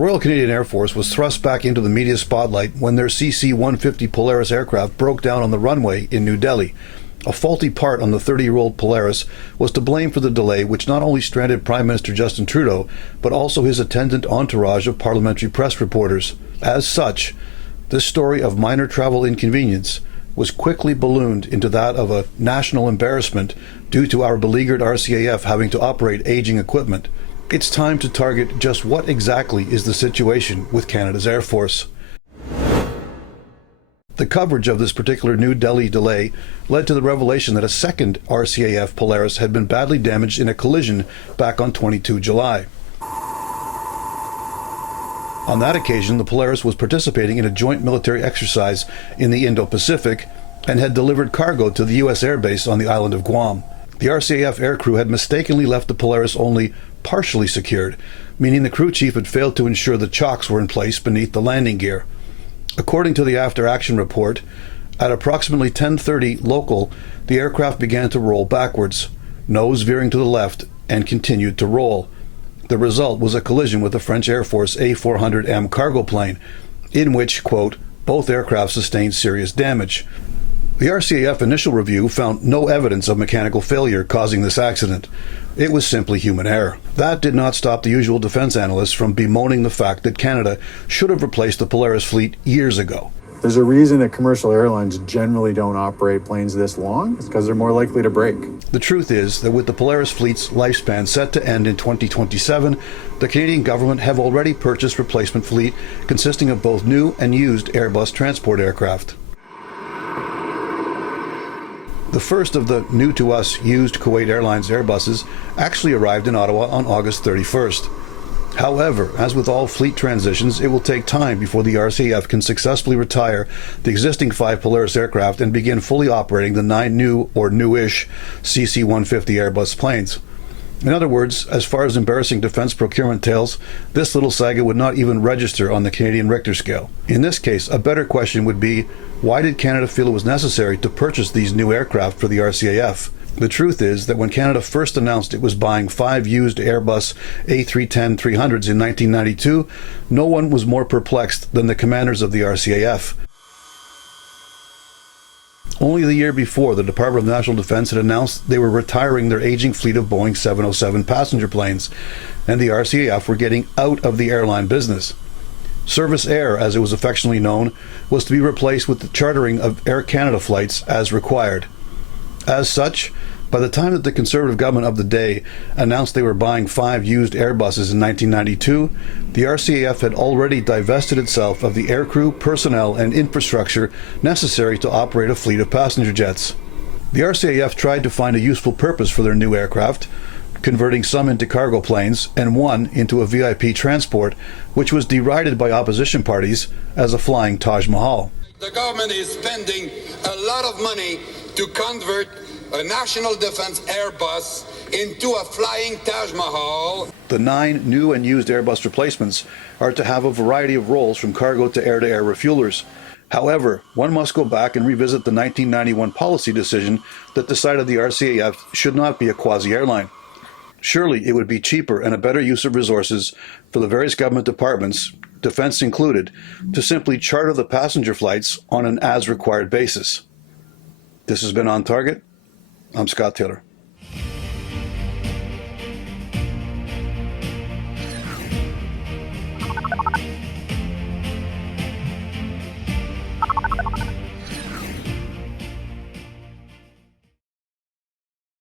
Royal Canadian Air Force was thrust back into the media spotlight when their CC-150 Polaris aircraft broke down on the runway in New Delhi. A faulty part on the 30-year-old Polaris was to blame for the delay, which not only stranded Prime Minister Justin Trudeau, but also his attendant entourage of parliamentary press reporters. As such, this story of minor travel inconvenience was quickly ballooned into that of a national embarrassment due to our beleaguered RCAF having to operate aging equipment. It's time to target just what exactly is the situation with Canada's Air Force. The coverage of this particular New Delhi delay led to the revelation that a second RCAF Polaris had been badly damaged in a collision back on 22 July. On that occasion, the Polaris was participating in a joint military exercise in the Indo-Pacific and had delivered cargo to the U.S. Air Base on the island of Guam. The RCAF aircrew had mistakenly left the Polaris only partially secured, meaning the crew chief had failed to ensure the chocks were in place beneath the landing gear. According to the after-action report, at approximately 10:30 local, the aircraft began to roll backwards, nose veering to the left, and continued to roll. The result was a collision with the French Air Force A400M cargo plane, in which, quote, both aircraft sustained serious damage. The RCAF initial review found no evidence of mechanical failure causing this accident. It was simply human error. That did not stop the usual defense analysts from bemoaning the fact that Canada should have replaced the Polaris fleet years ago. There's a reason that commercial airlines generally don't operate planes this long. It's because they're more likely to break. The truth is that with the Polaris fleet's lifespan set to end in 2027, the Canadian government have already purchased replacement fleet consisting of both new and used Airbus transport aircraft. The first of the new-to-us used Kuwait Airlines Airbuses actually arrived in Ottawa on August 31st. However, as with all fleet transitions, it will take time before the RCAF can successfully retire the existing 5 Polaris aircraft and begin fully operating the 9 new or newish CC-150 Airbus planes. In other words, as far as embarrassing defense procurement tales, this little saga would not even register on the Canadian Richter scale. In this case, a better question would be, why did Canada feel it was necessary to purchase these new aircraft for the RCAF? The truth is that when Canada first announced it was buying 5 used Airbus A310-300s in 1992, no one was more perplexed than the commanders of the RCAF. Only the year before, the Department of National Defense had announced they were retiring their aging fleet of Boeing 707 passenger planes, and the RCAF were getting out of the airline business. Service Air, as it was affectionately known, was to be replaced with the chartering of Air Canada flights as required. As such, by the time that the Conservative government of the day announced they were buying 5 used Airbuses in 1992, the RCAF had already divested itself of the aircrew, personnel, and infrastructure necessary to operate a fleet of passenger jets. The RCAF tried to find a useful purpose for their new aircraft, converting some into cargo planes and one into a VIP transport, which was derided by opposition parties as a flying Taj Mahal. The government is spending a lot of money to convert a national defense Airbus into a flying Taj Mahal. The 9 new and used Airbus replacements are to have a variety of roles from cargo to air-to-air refuelers. However, one must go back and revisit the 1991 policy decision that decided the RCAF should not be a quasi-airline. Surely it would be cheaper and a better use of resources for the various government departments, defense included, to simply charter the passenger flights on an as-required basis. This has been On Target. I'm Scott Taylor.